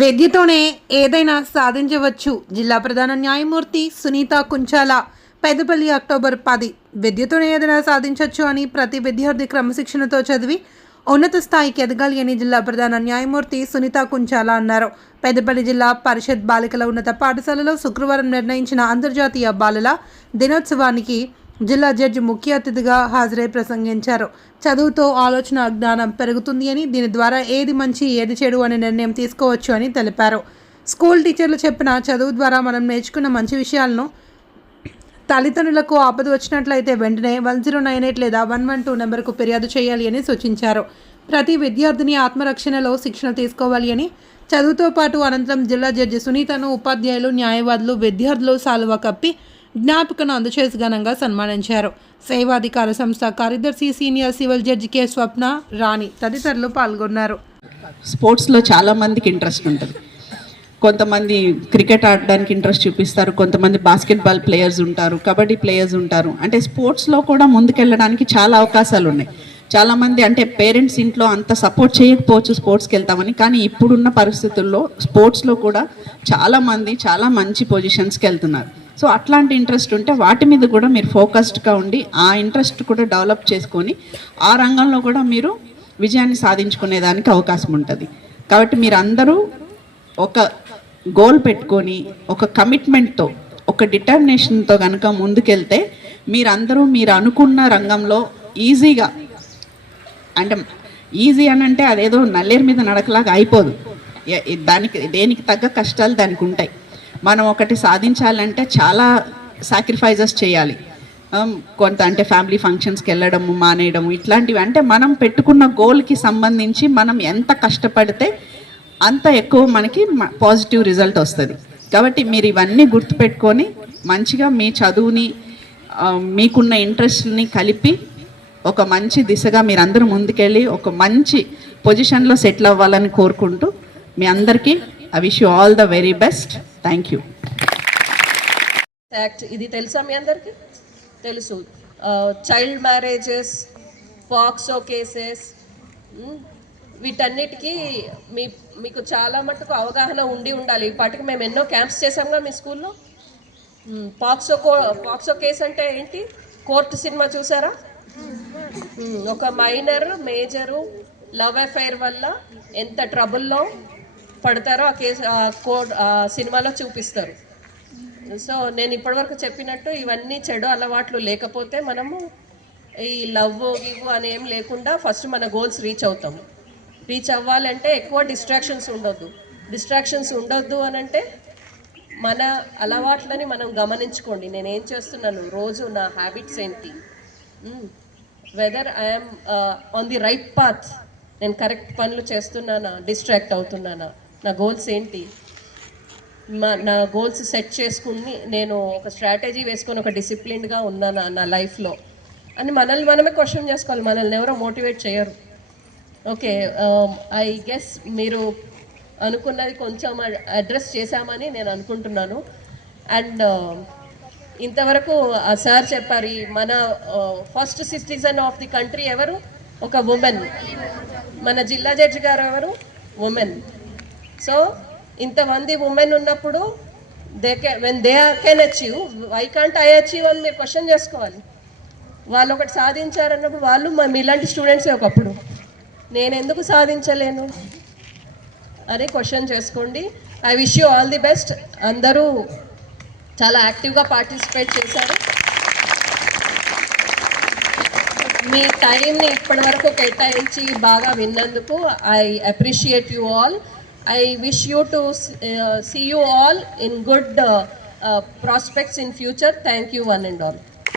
విద్యతోనే ఏదైనా సాధించవచ్చు. జిల్లా ప్రధాన న్యాయమూర్తి సునీత కుంచాల, పెద్దపల్లి, అక్టోబర్ 10. విద్యతోనే ఏదైనా సాధించవచ్చు అని ప్రతి విద్యార్థి క్రమశిక్షణతో చదివి ఉన్నత స్థాయికి ఎదగాలి అని జిల్లా ప్రధాన న్యాయమూర్తి సునీత కుంచాల అన్నారు. పెద్దపల్లి జిల్లా పరిషత్ బాలికల ఉన్నత పాఠశాలలో శుక్రవారం నిర్ణయించిన అంతర్జాతీయ బాలల దినోత్సవానికి జిల్లా జడ్జి ముఖ్య అతిథిగా హాజరై ప్రసంగించారు. చదువుతో ఆలోచన జ్ఞానం పెరుగుతుంది అని, దీని ద్వారా ఏది మంచి ఏది చెడు అనే నిర్ణయం తీసుకోవచ్చు అని తెలిపారు. స్కూల్ టీచర్లు చెప్పిన చదువు ద్వారా మనం నేర్చుకున్న మంచి విషయాలను తల్లిదండ్రులకు ఆపద వచ్చినట్లయితే వెంటనే 1098 లేదా 112 నెంబర్కు ఫిర్యాదు చేయాలి అని సూచించారు. ప్రతి విద్యార్థిని ఆత్మరక్షణలో శిక్షణ తీసుకోవాలి అని, చదువుతో పాటు అనంతరం జిల్లా జడ్జి సునీతను ఉపాధ్యాయులు, న్యాయవాదులు, విద్యార్థులు సాలువా కప్పి జ్ఞాపికను అందచేసి ఘనంగా సన్మానించారు. సేవాధికార సంస్థ కార్యదర్శి సీనియర్ సివిల్ జడ్జి కె స్వప్న, రాణి తదితరులు పాల్గొన్నారు. స్పోర్ట్స్లో చాలామందికి ఇంట్రెస్ట్ ఉంటుంది. కొంతమంది క్రికెట్ ఆడడానికి ఇంట్రెస్ట్ చూపిస్తారు, కొంతమంది బాస్కెట్బాల్ ప్లేయర్స్ ఉంటారు, కబడ్డీ ప్లేయర్స్ ఉంటారు. అంటే స్పోర్ట్స్లో కూడా ముందుకెళ్ళడానికి చాలా అవకాశాలు ఉన్నాయి. చాలామంది అంటే పేరెంట్స్ ఇంట్లో అంత సపోర్ట్ చేయకపోవచ్చు స్పోర్ట్స్కి వెళ్తామని, కానీ ఇప్పుడున్న పరిస్థితుల్లో స్పోర్ట్స్లో కూడా చాలామంది చాలా మంచి పొజిషన్స్కి వెళ్తున్నారు. సో అట్లాంటి ఇంట్రెస్ట్ ఉంటే వాటి మీద కూడా మీరు ఫోకస్డ్గా ఉండి ఆ ఇంట్రెస్ట్ కూడా డెవలప్ చేసుకొని ఆ రంగంలో కూడా మీరు విజయాన్ని సాధించుకునేదానికి అవకాశం ఉంటుంది. కాబట్టి మీరు అందరూ ఒక గోల్ పెట్టుకొని, ఒక కమిట్మెంట్తో, ఒక డిటర్మినేషన్తో కనుక ముందుకెళ్తే మీరందరూ మీరు అనుకున్న రంగంలో ఈజీగా, అంటే ఈజీ అని అంటే అదేదో నల్లేరు మీద నడకలాగా అయిపోదు. దేనికి తగ్గ కష్టాలు దానికి ఉంటాయి. మనం ఒకటి సాధించాలంటే చాలా సాక్రిఫైజెస్ చేయాలి. కొంత అంటే ఫ్యామిలీ ఫంక్షన్స్కి వెళ్ళడము, మానేయడము, ఇట్లాంటివి. అంటే మనం పెట్టుకున్న గోల్కి సంబంధించి మనం ఎంత కష్టపడితే అంత ఎక్కువ మనకి పాజిటివ్ రిజల్ట్ వస్తుంది. కాబట్టి మీరు ఇవన్నీ గుర్తుపెట్టుకొని మంచిగా మీ చదువుని, మీకున్న ఇంట్రెస్ట్ని కలిపి ఒక మంచి దిశగా మీరందరూ ముందుకెళ్ళి ఒక మంచి పొజిషన్లో సెటిల్ అవ్వాలని కోరుకుంటూ మీ అందరికీ I wish you all the very best. Thank you. Act ఇది తెలుసా మీ అందరికీ? తెలుసు. చైల్డ్ మ్యారేజెస్, పాక్సో కేసెస్, వీటన్నిటికీ మీకు చాలా మటుకు అవగాహన ఉండాలి. ఇప్పటికి మేము ఎన్నో క్యాంప్స్ చేసాంగా మీ స్కూల్లో. పాక్సో కేసు అంటే ఏంటి? కోర్టు సినిమా చూసారా? ఒక మైనర్ మేజరు లవ్ అఫైర్ వల్ల ఎంత ట్రబుల్లో పడతారో ఆ కేసు సినిమాలో చూపిస్తారు. సో నేను ఇప్పటివరకు చెప్పినట్టు ఇవన్నీ చెడు అలవాట్లు లేకపోతే మనము ఈ లవ్ గివ్ అనేం లేకుండా ఫస్ట్ మన గోల్స్ రీచ్ అవుతాము. రీచ్ అవ్వాలంటే ఎక్కువ డిస్ట్రాక్షన్స్ ఉండొద్దు అని అంటే మన అలవాట్లని మనం గమనించుకోండి. నేనేం చేస్తున్నాను రోజు, నా హ్యాబిట్స్ ఏంటి, whether I'm on the right path, నేను కరెక్ట్ పనులు చేస్తున్నానా, డిస్ట్రాక్ట్ అవుతున్నానా, నా గోల్స్ ఏంటి, నా గోల్స్ సెట్ చేసుకుని నేను ఒక స్ట్రాటజీ వేసుకొని ఒక డిసిప్లిన్డ్గా ఉన్నానా నా లైఫ్లో అని మనల్ని మనమే క్వశ్చన్ చేసుకోవాలి. మనల్ని ఎవరో మోటివేట్ చేయరు. ఓకే, ఐ గెస్ మీరు అనుకున్నది కొంచెం అడ్రస్ చేశామని నేను అనుకుంటున్నాను. అండ్ ఇంతవరకు సార్ చెప్పారు, మన first citizen of the country ఎవరు? ఒక ఉమెన్. మన జిల్లా జడ్జి గారు ఎవరు? ఉమెన్. సో ఇంతమంది ఉమెన్ ఉన్నప్పుడు when they can achieve, why can't I achieve అని మీరు క్వశ్చన్ చేసుకోవాలి. వాళ్ళు ఒకటి సాధించారన్నప్పుడు వాళ్ళు మీలాంటి స్టూడెంట్సే ఒకప్పుడు, నేను ఎందుకు సాధించలేను అని క్వశ్చన్ చేసుకోండి. I wish you all the best. అందరూ చాలా యాక్టివ్గా పార్టిసిపేట్ చేశారు. మీ టైంని ఇప్పటి వరకు కేటాయించి బాగా విన్నందుకు I appreciate you all. I wish you to see you all in good prospects in future. Thank you one and all.